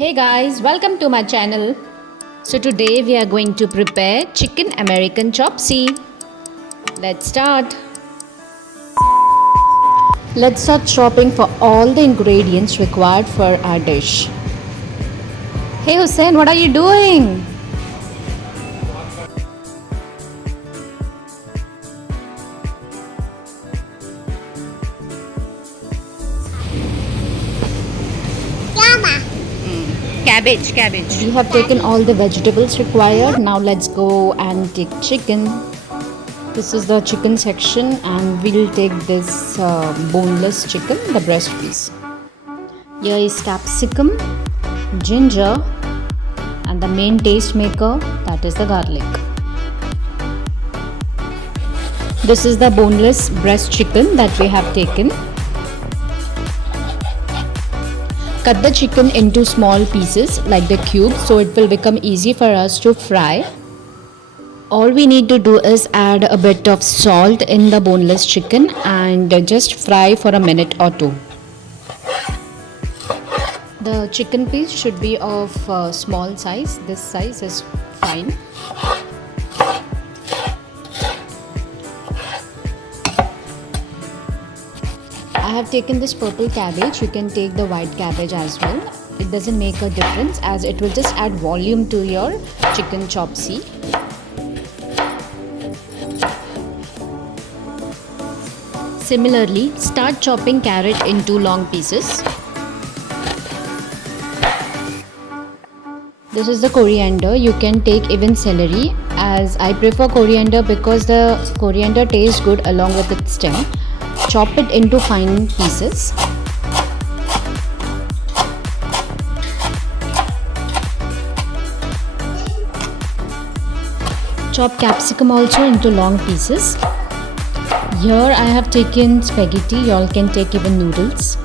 Hey guys, welcome to my channel. So today we are going to prepare chicken American Chopsuey. Let's start. Let's start shopping for all the ingredients required for our dish. Hey Hussein, what are you doing? Cabbage. We have taken all the vegetables required. Now let's go and take chicken. This is the chicken section and we'll take this boneless chicken, the breast piece. Here is capsicum, ginger and the main taste maker, that is the garlic. This is the boneless breast chicken that we have taken. Cut the chicken into small pieces like the cubes so it will become easy for us to fry. All we need to do is add a bit of salt in the boneless chicken and just fry for a minute or two. The chicken piece should be of small size. This size is fine. I have taken this purple cabbage. You can take the white cabbage as well. It doesn't make a difference as it will just add volume to your chicken chopsuey. Similarly, start chopping carrot into long pieces. This is the coriander. You can take even celery, as I prefer coriander because the coriander tastes good along with its stem. Chop it into fine pieces. Chop capsicum also into long pieces. Here I have taken spaghetti. Y'all can take even noodles.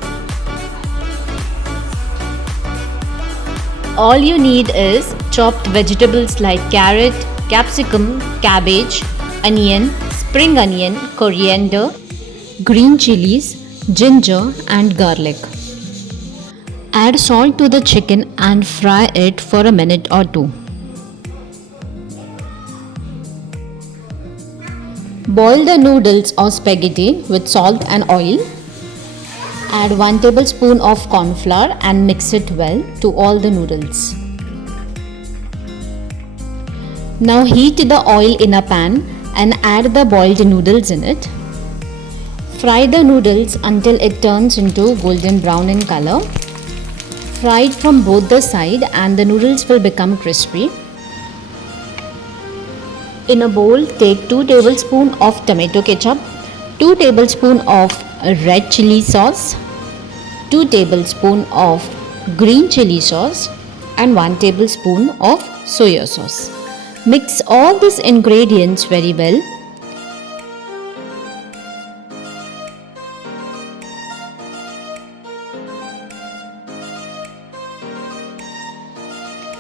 All you need is chopped vegetables like carrot, capsicum, cabbage, onion, spring onion, coriander, green chillies, ginger and garlic. Add salt to the chicken and fry it for a minute or two. Boil the noodles or spaghetti with salt and oil. Add 1 tablespoon of corn flour and mix it well to all the noodles. Now heat the oil in a pan and add the boiled noodles in it. Fry the noodles until it turns into golden brown in color. Fry it from both the sides and the noodles will become crispy. In a bowl, take 2 tablespoons of tomato ketchup, 2 tablespoons of red chili sauce, 2 tablespoons of green chili sauce and 1 tablespoon of soya sauce. Mix all these ingredients very well.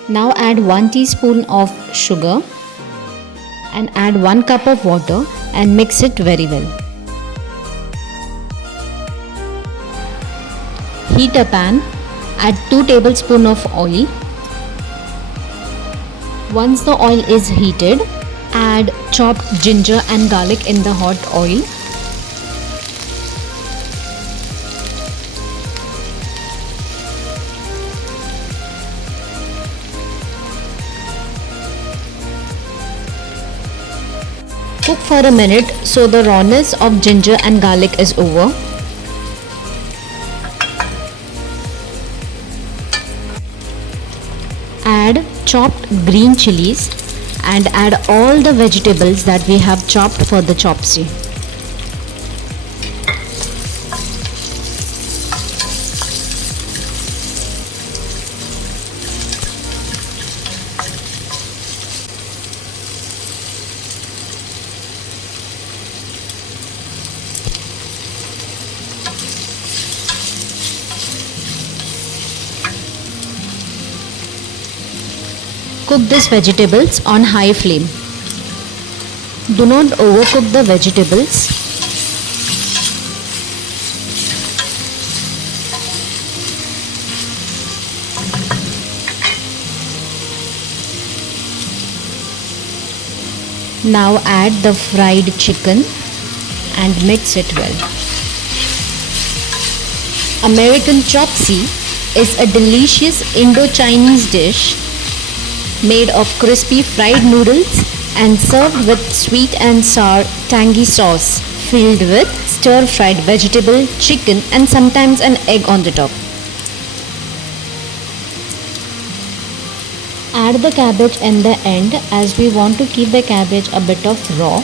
Now add 1 teaspoon of sugar and add 1 cup of water and mix it very well. Heat a pan, add 2 tablespoons of oil. Once the oil is heated, add chopped ginger and garlic in the hot oil. Cook for a minute so the rawness of ginger and garlic is over. Add chopped green chilies and add all the vegetables that we have chopped for the chopsuey. Cook these vegetables on high flame. Do not overcook the vegetables. Now add the fried chicken and mix it well. American Chopsuey is a delicious Indo-Chinese dish made of crispy fried noodles and served with sweet and sour tangy sauce filled with stir-fried vegetable, chicken and sometimes an egg on the top. Add the cabbage in the end as we want to keep the cabbage a bit of raw.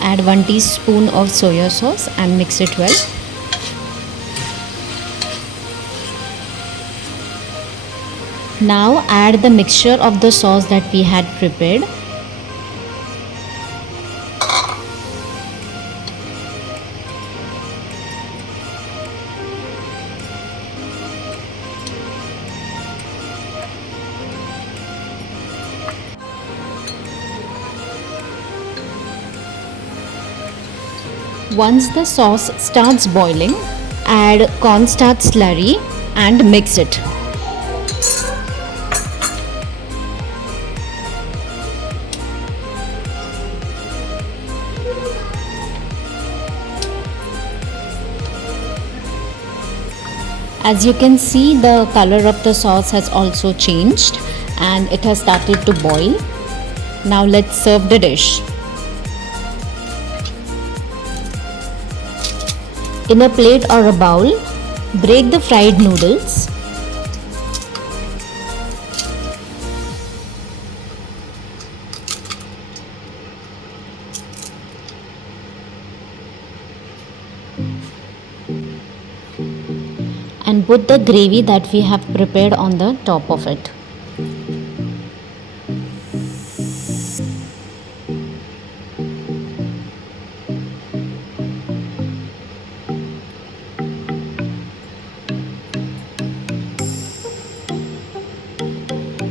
Add 1 teaspoon of soya sauce and mix it well. Now add the mixture of the sauce that we had prepared. Once the sauce starts boiling, add cornstarch slurry and mix it. As you can see, the color of the sauce has also changed and it has started to boil. Now let's serve the dish. In a plate or a bowl, break the fried noodles. And put the gravy that we have prepared on the top of it.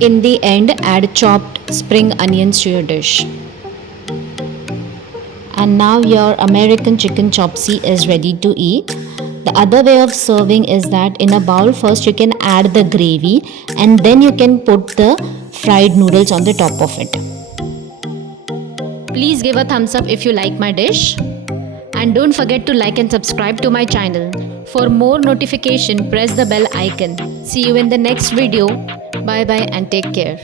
In the end, add chopped spring onions to your dish. And now your American chicken chopsy is ready to eat. The other way of serving is that in a bowl first you can add the gravy and then you can put the fried noodles on the top of it. Please give a thumbs up if you like my dish. And don't forget to like and subscribe to my channel. For more notification, press the bell icon. See you in the next video. Bye bye and take care.